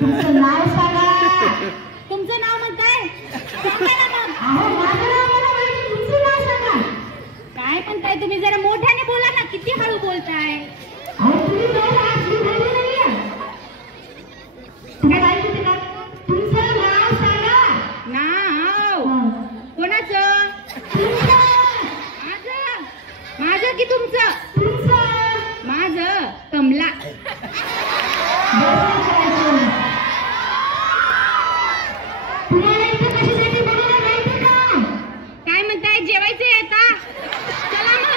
तुमचं नाव सांगा. तुमचं नाव मग काय? अहो माझं नाव मला माहिती, तुमचं नाव सांगा. काय पण काय तुम्ही जरा मोठ्याने बोला ना, किती हळू बोलताय. अहो तुम्ही जरा असली बोलली नाहीये. तुम्ही काय म्हणते का? तुमचं नाव सांगा. नाव कोणाचं? माझं. माझं की तुमचं? माझं कमला. तुम्हाला इथं कशासाठी बोलवलं माहिती का? काय म्हणताय, जेवायचंय आता? चला मग.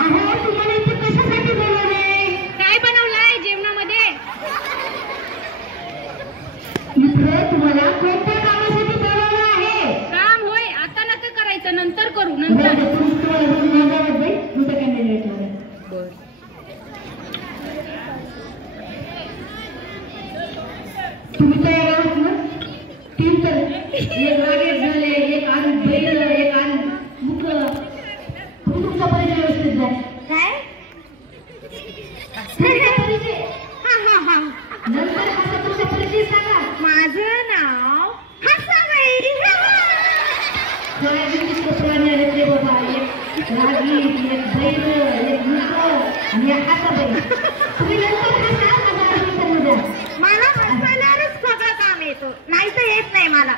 अहो तुम्हाला इथं कशासाठी बोलवलंय? काय बनवलंय जेवणामध्ये? मित्र तुम्हाला कोणत्या कामासाठी बोलवलं आहे? काम होय, आता नका करायचं, नंतर करू. नंतर तुम्ही तयार आहात ना? तीन तर एक रागेट झाले, एक आण बैल, एक आण मुख. तुम्ही तुमचा परिचय व्यवस्थित द्या. काय? तुमचा परिचय हा हा हा. नंतर आता तुमचा परिचय सांगा. माझं नाव हसाबाई. प्राणी आले ते बाबा, एक रागी, एक बैल, एक मुख आणि एक हाताबाई. तुम्ही नंतर हसा, माझा आधी द्या. मला हसायलाच सगळं काम येतं, नाही तर येत नाही मला.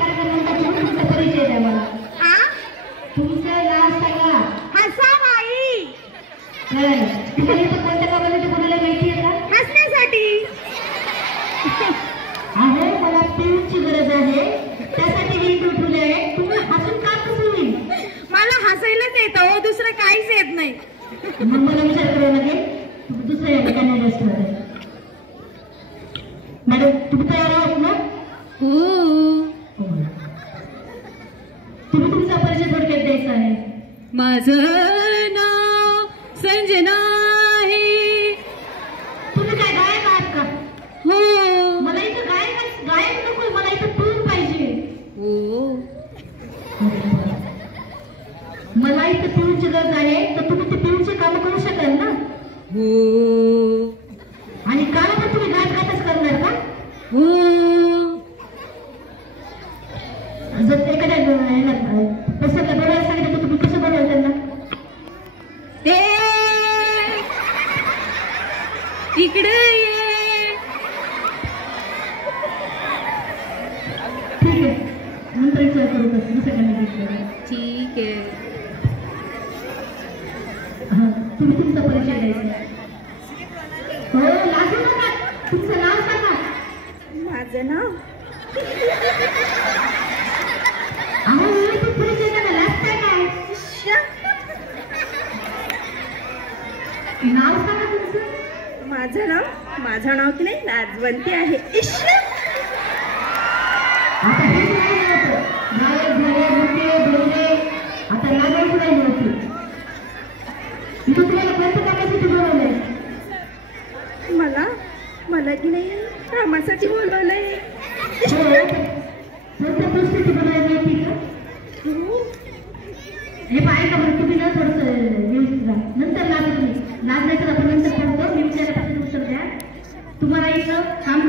तुमचा परिचय द्या मला. आ? तुमचं नाव सांगा. हसाबाई. तुम्हाला इथं कोणत्या कामासाठी बोलायला माहिती आहे का? हसण्यासाठी. अहो मला पिऊची गरज आहे, त्यासाठी मी इथे उठवले आहे. तुम्ही हसून का कसं होईल? मला हसायलाच येतं हो, दुसरं काहीच येत नाही. मग मला विचार करावा लागेल दुसऱ्या या ठिकाणी रेस्ट मध्ये. मॅडम तुम्ही तयार आहात ना? तुम्ही तुमचा परिचय थोडक्यात द्यायचा आहे. माझं नाव संजना आहे. तुम्ही काय गायक आहात का? हो. मला इथं गायक नको, मला इथं टूर पाहिजे. हो. मला इथं पिऊची गरज आहे, तर तुम्ही ते पिऊचे काम करू शकाल ना? हो. आणि काम पण तुम्ही गायकातच करणार का? हो. जर एखाद्या प्रसंग बोलायला सांगितलं तर तुम्ही कसं बोलाल त्यांना? इकडे ये. ठीक आहे, नंतर विचार करू कसं दुसऱ्या. ठीक आहे. तुम्ही तुमचा परिचय द्यायचा. हो लागू नका, तुमचं नाव सांगा. माझं नाव अहो व्यवस्थित परिचय द्या, लाजताय काय? नाव सांगा तुमचं. माझं नाव की नाही लाजवंती आहे. आता हे नाही होतं, गायक झाले मोठे बोलले, आता लाजायचं नाही होतं. इथं तुम्हाला कोणत्या कामासाठी बोलवलंय? मला की नाही कामासाठी बोलवलंय. कोणत्या परिस्थिती बोलायला माहिती का? हे पाहिजे का बरं, तुम्ही ना थोडंसं व्यवस्थित राहा, नंतर लाज तुम्ही लाज नाही तर आपण नंतर करतो. मी विचारल्यापासून उत्तर द्या. तुम्हाला इथं काम